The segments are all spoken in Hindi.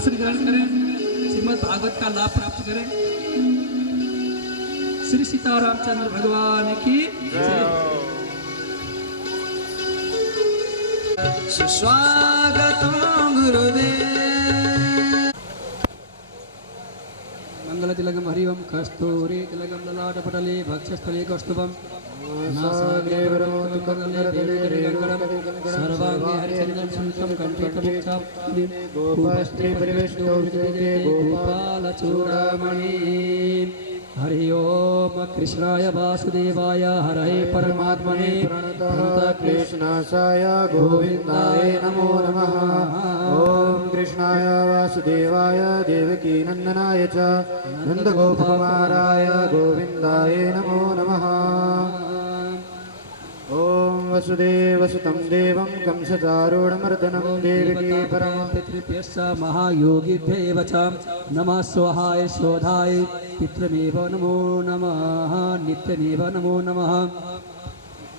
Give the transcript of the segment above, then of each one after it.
आसन ग्रहण करें, श्रीमद् भागवत का लाभ प्राप्त करें। श्री सीतारामचंद्र भगवान की जय। सुस्वागतं गुरुदेव। मंगलतिलकं हरिवं कस्तूरी तिलकं ललाटपटले वक्षस्थले कौस्तुभं नासाग्रे सर्वांगे हरिचन्दनं सुनितं कंठे तमुक्षाप्तिं गोपस्त्री परिवेष्टो विद्यते गोपालचूडामणि। हरि ओम कृष्णाय वासुदेवाय हरये परमात्मने प्रणतक्लेशनाशाय गोविन्दाय नमो नमः। ॐ कृष्णाय वासुदेवाय देवकीनन्दनाय च नन्दगोपकुमाराय गोविन्दाय नमो नमः। ॐ वसुदेवसुतं देवं कंसचारूढमर्दनं देवकी पितृभ्यश्च महायोगिभ्येव च नमः स्वाहाय स्वधाय पितृमेव नमो नमः नित्यमेव नमो नमः।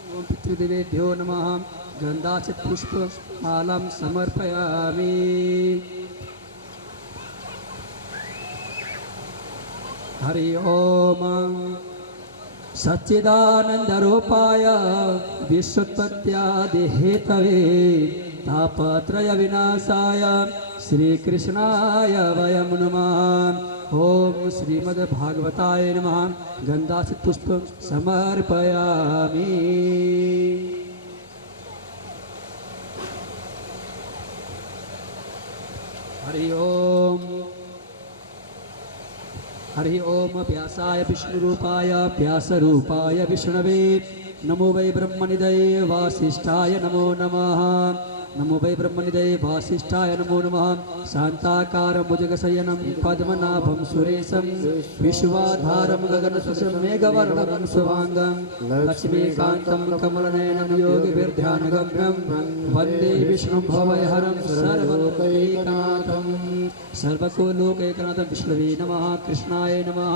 ॐ पितृदेवेभ्यो नमः। गन्धाचित् पुष्पमालां समर्पयामि। हरि ओम सच्चिदानन्दरूपाय विश्वोत्पत्त्यादिहेतवे तापत्रय विनाशाय श्रीकृष्णाय वयं नमः। ओम श्रीमद्भागवताय नमः। गन्धाचित् पुष्पं समर्पयामि। हरि ओम। हरि ओम व्यासाय विष्णुरूपाय व्यासरूपाय विष्णवे नमो वै ब्रह्मनिधये वासिष्ठाय नमो नमः। नमो वै ब्रह्मनिधये वासिष्ठाय नमो नमः। शान्ताकारं भुजगशयनं पद्मनाभं सुरेशं विश्वाधारं गगनसदृशं मेघवर्णं शुभाङ्गं लक्ष्मीकान्तं कमलनयनं योगिभिर्ध्यानगम्यं वन्दे विष्णुं भवभयहरं सर्वलोकैकनाथं सर्वलोकैकनाथं विष्णवे नमः। कृष्णाय नमः।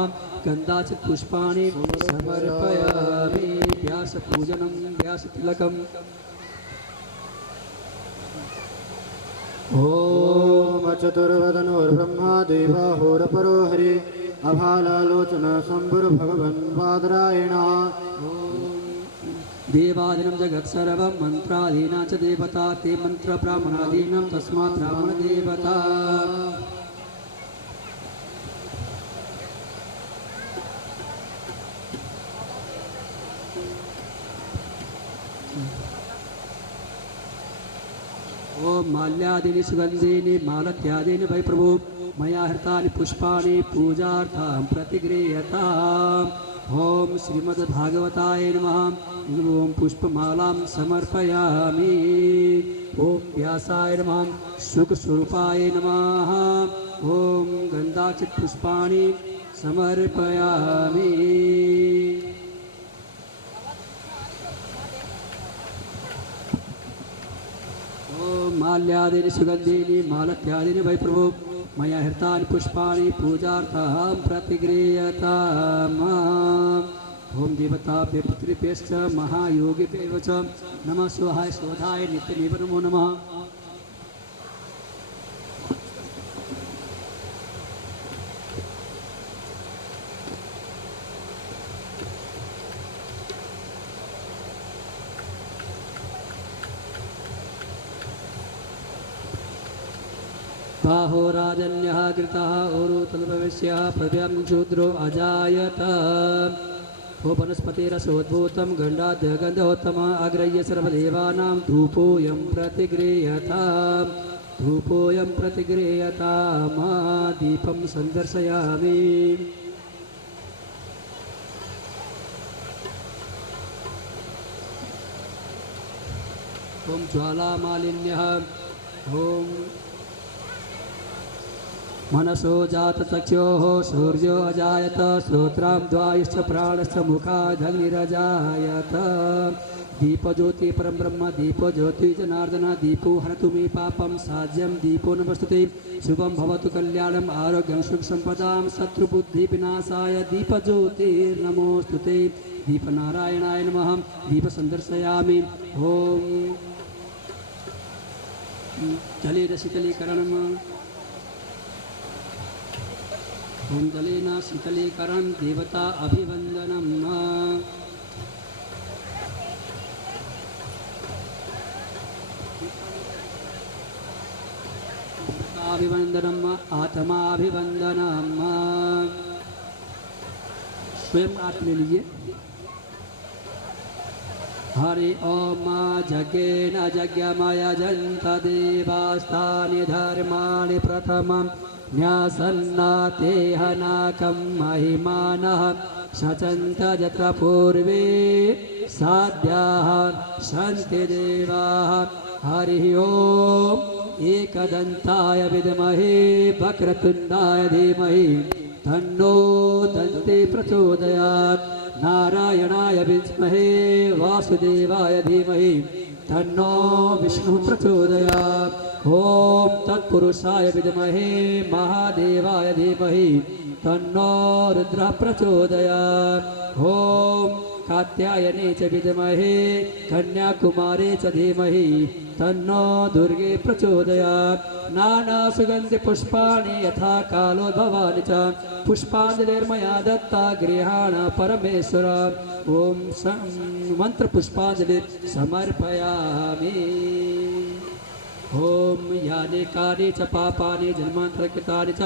गन्धाचित् पुष्पाणि समर्पयामि। व्यासपूजनं व्यासतिलकम्। ॐ चतुर्वदनोर्ब्रह्मा देवाहोरपरो हरि अभालालोचन शम्भुर्भगवन् बादरायणः। देवादिनं जगत्सर्वं मन्त्रादीनां च देवता ते मन्त्रब्राह्मणादीनां तस्मात् ब्राह्मणदेवता। ओम माल्यादीनि सुगन्धीनि मालत्यादीनि वै प्रभु मया हृतानि पुष्पाणि पूजार्थं प्रतिगृह्यताम्। ओम श्रीमद्भागवताय नमः। ओम पुष्पमालां समर्पयामि। ओम व्यासाय नमः। सुखस्वरूपाय नमः। ओम गन्धाचित् पुष्पाणि समर्पयामि। माल्यादीनि सुगन्धीनि मालत्यादीनि वै प्रभु मया हृतानि पुष्पाणि पूजार्थं प्रतिगृह्यताम्। ओम देवताभ्यो पितृभ्यश्च महायोगिभ्यो च नमः स्वाहाय स्वधाय नित्यमेव नमो नमः। बाहो राजन्यः कृतः औरो तदुपविश्य प्रव्यं शूद्रो अजायत। ओ वनस्पतिरसोद्भूतं गन्धाद्यगन्धोत्तम अग्रह्य सर्वदेवानां धूपोऽयं प्रतिगृह्यताम्। धूपोऽयं प्रतिगृह्यताम्। दीपं सन्दर्शयामि। ओम ज्वालामालिन्यः। ओम मनसो जातचक्षोः सूर्यो अजायत श्रोत्रां द्वायुश्च प्राणश्च मुखादग्निरजायत। दीपज्योति परं ब्रह्म दीपो ज्योति जनार्दन दीपो हरतु मे पापं साज्यं दीपो नमस्तुते शुभं भवतु कल्याणम् आरोग्यं सुखसम्पदां शत्रुबुद्धिविनाशाय दीपज्योतिर्नमोस्तुते। दीपनारायणाय नमः। दीपसन्दर्शयामि। ओम जले रसिकलीकरणम् ओम जलेन शीतलीकरण देवता अभिवंदनम अभिवंदनम आत्माभिवंदनम। स्वयं आप ले लीजिए। हरि ओम यज्ञेन यज्ञमयजन्त देवास्तानि धर्माणि प्रथमं न्यासन्नातेहनाकं महिमानः शचन्त यत्र पूर्वे साध्याः सन्ति देवाः। हरि ओम एकदन्ताय विद्महे वक्रतुण्डाय धीमहि तन्नो दन्ति प्रचोदयात्। नारायणाय विद्महे वासुदेवाय धीमहि तन्नो विष्णुः प्रचोदयात्। ओम तत्पुरुषाय विद्महे महादेवाय धीमहि तन्नो रुद्रः प्रचोदयात्। ओम कात्यायने च विद्महे कन्याकुमारे च धीमहि तन्नो दुर्गे प्रचोदयात्। नाना सुगंधि पुष्पाणि यथा कालोद्भवानि च पुष्पांजलिर्मया दत्ता गृहाण परमेश्वर। ओम मंत्र पुष्पांजलि समर्पयामि। ओम यानि कानि च पापानि जन्मान्तरकृतानि च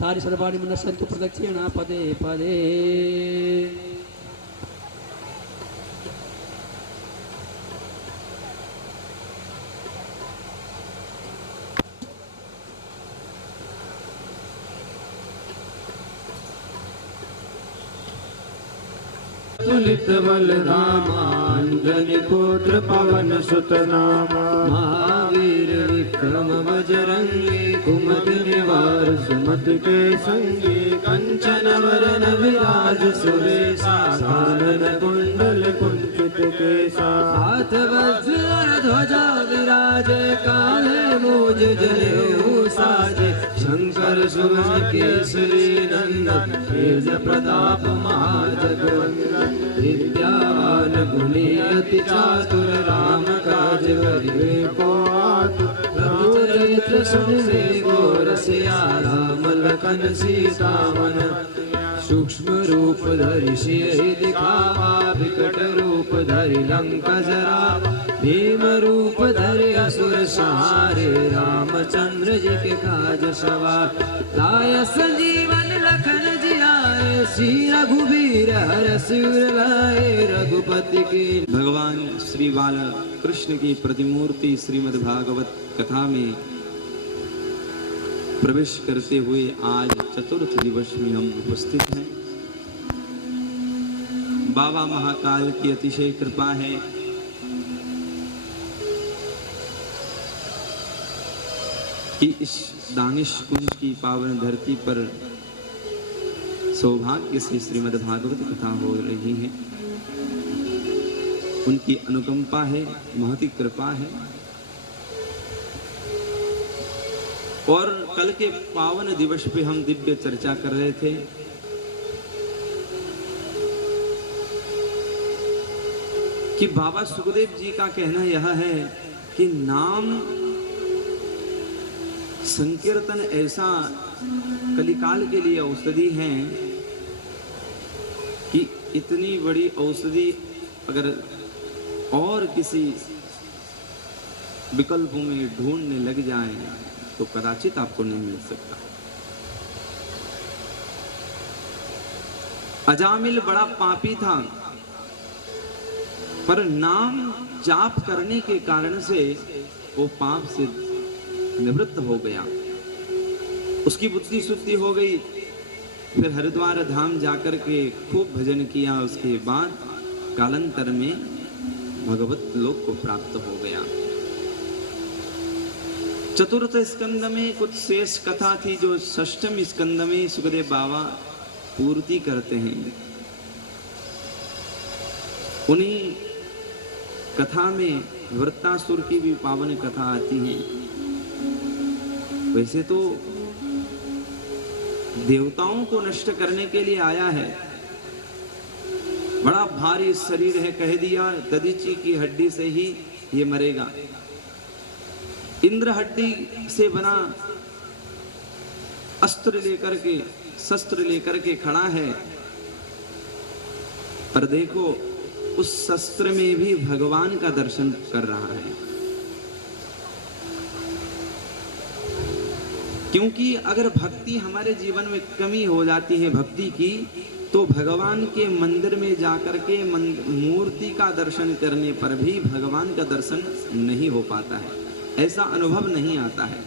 तानि सर्वाणि मनस्सन्तु प्रदक्षिणा पदे पदे। तुलित बलरामा अंजनी पुत्र पवन सुत नामा। महावीर विक्रम बजरंगी कुमति निवार सुमति के संगी। कंचन वरन विराज सुरेशा कानन कुंडल कुंचित केसा। हाथ वज्र ध्वजा विराजे काले मूज जनेऊ साजे। शंकर सुवन केसरी नंदन तेज प्रताप महाजगवंदन। विद्यावान गुणी अति चातुर राम काज करिबे को आतुर। प्रभु चरित्र सुनिबे को रसिया राम लखन सीता मन। सूक्ष्म रूप धरि सियहि दिखावा विकट रूप धरि लंका जरावा। भीम रूप धरि असुर संहारे रामचंद्र जी के काज सवार। लाय संजीवन लखन जियाए श्री रघुबीर हरषि उर लाए। रघुपति के भगवान श्री बाल कृष्ण की प्रतिमूर्ति श्रीमद् भागवत कथा में प्रवेश करते हुए आज चतुर्थ दिवस में हम उपस्थित हैं। बाबा महाकाल की अतिशय कृपा है कि इस दानिश कुंज की पावन धरती पर सौभाग्य से श्रीमद् भागवत कथा हो रही है। उनकी अनुकंपा है, महती कृपा है। और कल के पावन दिवस पे हम दिव्य चर्चा कर रहे थे कि बाबा सुखदेव जी का कहना यह है कि नाम संकीर्तन ऐसा कलिकाल के लिए औषधि है कि इतनी बड़ी औषधि अगर और किसी विकल्पों में ढूंढने लग जाए तो कदाचित आपको नहीं मिल सकता। अजामिल बड़ा पापी था, पर नाम जाप करने के कारण से वो पाप से निवृत्त हो गया। उसकी बुद्धि शुद्धि हो गई। फिर हरिद्वार धाम जाकर के खूब भजन किया। उसके बाद कालांतर में भगवत लोक को प्राप्त हो गया। चतुर्थ स्कंद में कुछ शेष कथा थी जो षष्ठम स्कंद में सुखदेव बाबा पूर्ति करते हैं। उन्हीं कथा में वृत्तासुर की भी पावन कथा आती है। वैसे तो देवताओं को नष्ट करने के लिए आया है। बड़ा भारी शरीर है, कह दिया दधीची की हड्डी से ही ये मरेगा। इंद्र हड्डी से बना अस्त्र लेकर के, शस्त्र लेकर के खड़ा है, पर देखो उस शस्त्र में भी भगवान का दर्शन कर रहा है। क्योंकि अगर भक्ति हमारे जीवन में कमी हो जाती है भक्ति की, तो भगवान के मंदिर में जाकर के मूर्ति का दर्शन करने पर भी भगवान का दर्शन नहीं हो पाता है, ऐसा अनुभव नहीं आता है।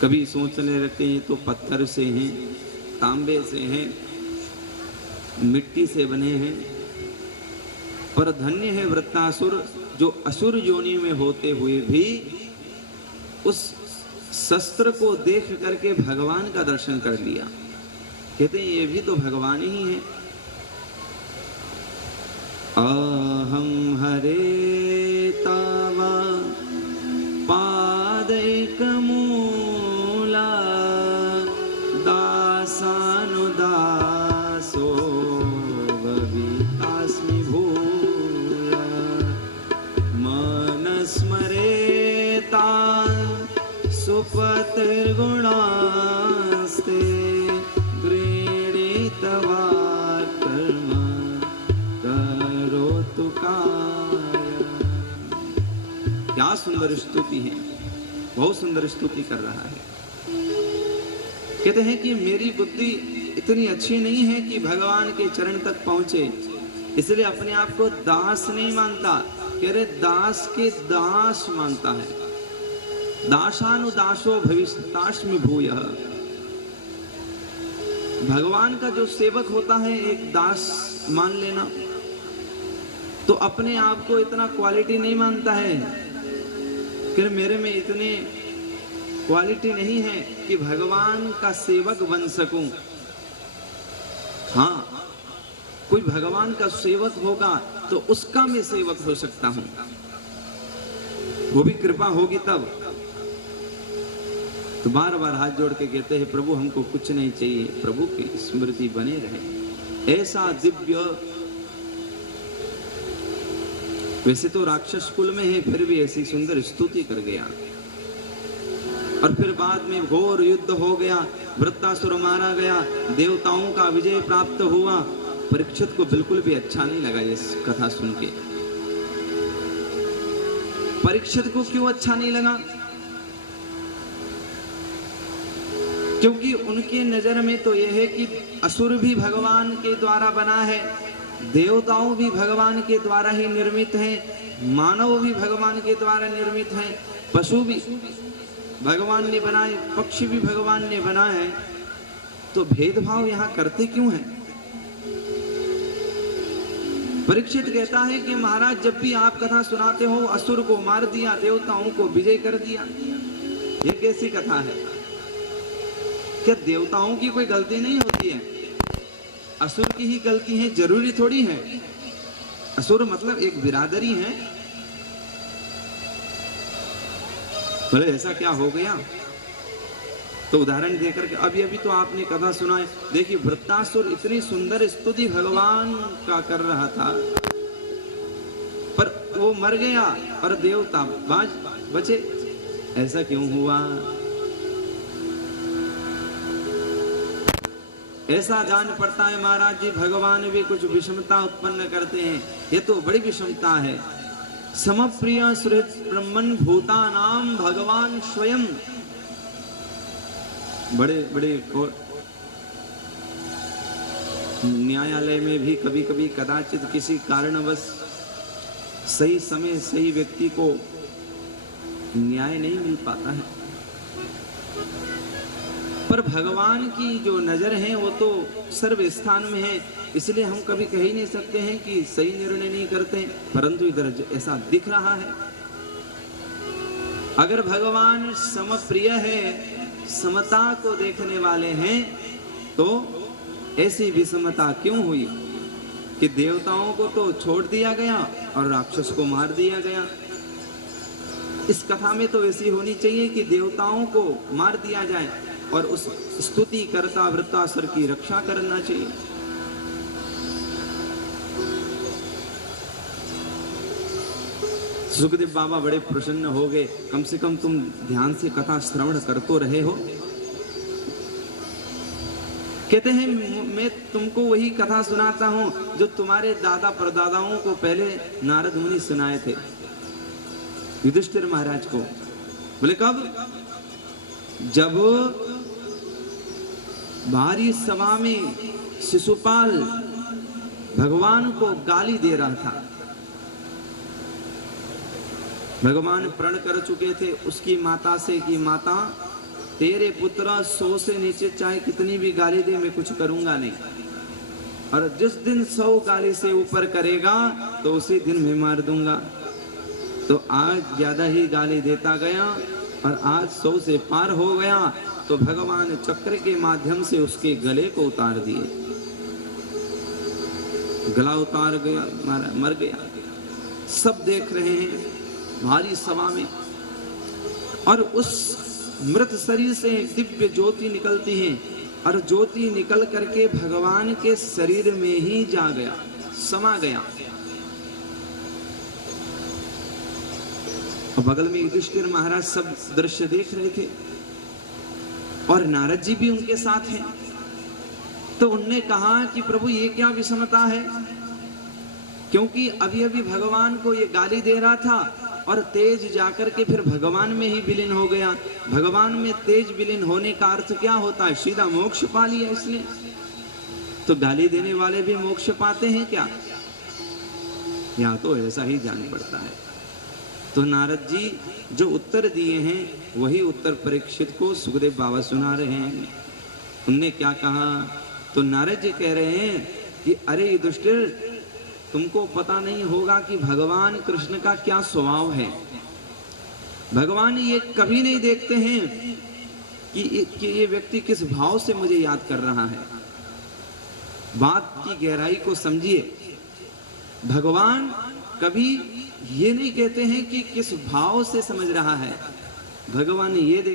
कभी सोचने लगते हैं तो पत्थर से हैं, तांबे से हैं, मिट्टी से बने हैं, पर धन्य है वृत्तासुर जो असुर योनि में होते हुए भी उस शस्त्र को देख करके भगवान का दर्शन कर लिया। कहते हैं ये भी तो भगवान ही है। अहम हरे तावा पादैकमूला दासानुदासो भवितास्मि भूया मनस्मरेता सुपतिर्गुणास्ते गृणीतवा कर्म करोतु काय। क्या सुंदर स्तुति है, बहुत सुंदर स्तुति कर रहा है। कहते हैं कि मेरी बुद्धि इतनी अच्छी नहीं है कि भगवान के चरण तक पहुंचे, इसलिए अपने आप को दास नहीं मानता। कह रहे दास के दास मानता है। दासानुदासो भविष्यतास्मि भूयः। भगवान का जो सेवक होता है एक दास मान लेना, तो अपने आप को इतना क्वालिटी नहीं मानता है कि मेरे में इतने क्वालिटी नहीं है कि भगवान का सेवक बन सकूं। हाँ, कोई भगवान का सेवक होगा तो उसका मैं सेवक हो सकता हूं, वो भी कृपा होगी तब। तो बार बार हाथ जोड़ के कहते हैं प्रभु हमको कुछ नहीं चाहिए, प्रभु की स्मृति बने रहे। ऐसा दिव्य, वैसे तो राक्षस कुल में है, फिर भी ऐसी सुंदर स्तुति कर गया। और फिर बाद में घोर युद्ध हो गया, वृत्तासुर मारा गया, देवताओं का विजय प्राप्त हुआ। परीक्षित को बिल्कुल भी अच्छा नहीं लगा इस कथा सुन के। परीक्षित को क्यों अच्छा नहीं लगा? क्योंकि उनके नजर में तो यह है कि असुर भी भगवान के द्वारा बना है, देवताओं भी भगवान के द्वारा ही निर्मित हैं, मानव भी भगवान के द्वारा निर्मित हैं, पशु भी भगवान ने बनाए, पक्षी भी भगवान ने बनाए, तो भेदभाव यहाँ करते क्यों हैं? परीक्षित कहता है कि महाराज जब भी आप कथा सुनाते हो असुर को मार दिया, देवताओं को विजय कर दिया, ये कैसी कथा है? क्या देवताओं की कोई गलती नहीं होती है? असुर की ही गलती है, जरूरी थोड़ी है। असुर मतलब एक बिरादरी है। बोले ऐसा क्या हो गया? तो उदाहरण देकर के अभी तो आपने कथा सुना है। देखिए वृत्तासुर इतनी सुंदर स्तुति भगवान का कर रहा था, पर वो मर गया और देवता बचे। ऐसा क्यों हुआ? ऐसा जान पड़ता है महाराज जी भगवान भी कुछ विषमता उत्पन्न करते हैं। ये तो बड़ी विषमता है। समप्रिय सुहृद ब्रह्मन भूतानाम भगवान स्वयं। बड़े बड़े न्यायालय में भी कभी कभी कदाचित किसी कारणवश सही समय सही व्यक्ति को न्याय नहीं मिल पाता है, पर भगवान की जो नजर है वो तो सर्व स्थान में है, इसलिए हम कभी कह ही नहीं सकते हैं कि सही निर्णय नहीं करते, परंतु इधर ऐसा दिख रहा है। अगर भगवान समप्रिय है, समता को देखने वाले हैं, तो ऐसी विषमता क्यों हुई कि देवताओं को तो छोड़ दिया गया और राक्षस को मार दिया गया? इस कथा में तो ऐसी होनी चाहिए कि देवताओं को मार दिया जाए और उस स्तुति करता वृत्तासुर की रक्षा करना चाहिए। सुखदेव बाबा बड़े प्रसन्न हो गए, कम से कम तुम ध्यान से कथा श्रवण कर तो रहे हो। कहते हैं मैं तुमको वही कथा सुनाता हूं जो तुम्हारे दादा परदादाओं को पहले नारद मुनि सुनाए थे युधिष्ठिर महाराज को। बोले कब? जब भारी सभा में शिशुपाल भगवान को गाली दे रहा था। भगवान प्रण कर चुके थे उसकी माता से कि माता तेरे पुत्र 100 से नीचे चाहे कितनी भी गाली दे मैं कुछ करूंगा नहीं, और जिस दिन 100 गाली से ऊपर करेगा तो उसी दिन मैं मार दूंगा। तो आज ज्यादा ही गाली देता गया और आज 100 से पार हो गया, तो भगवान चक्र के माध्यम से उसके गले को उतार दिए। गला उतार गया, मर गया। सब देख रहे हैं भारी सभा में, और उस मृत शरीर से दिव्य ज्योति निकलती है, और ज्योति निकल करके भगवान के शरीर में ही जा गया, समा गया। और बगल में युधिष्ठिर महाराज सब दृश्य देख रहे थे, और नारद जी भी उनके साथ हैं। तो उनने कहा कि प्रभु ये क्या विषमता है, क्योंकि अभी अभी भगवान को ये गाली दे रहा था और तेज जाकर के फिर भगवान में ही विलीन हो गया। भगवान में तेज विलीन होने का अर्थ क्या होता है? सीधा मोक्ष पा लिया इसने। तो गाली देने वाले भी मोक्ष पाते हैं क्या? यहाँ तो ऐसा ही जान पड़ता है। तो नारद जी जो उत्तर दिए हैं वही उत्तर परीक्षित को सुखदेव बाबा सुना रहे हैं। उनने क्या कहा? तो नारद जी कह रहे हैं कि अरे युधिष्ठिर, तुमको पता नहीं होगा कि भगवान कृष्ण का क्या स्वभाव है। भगवान ये कभी नहीं देखते हैं कि ये व्यक्ति किस भाव से मुझे याद कर रहा है। बात की गहराई को समझिए। भगवान कभी ये नहीं कहते हैं कि किस भाव से समझ रहा है। भगवान ये देख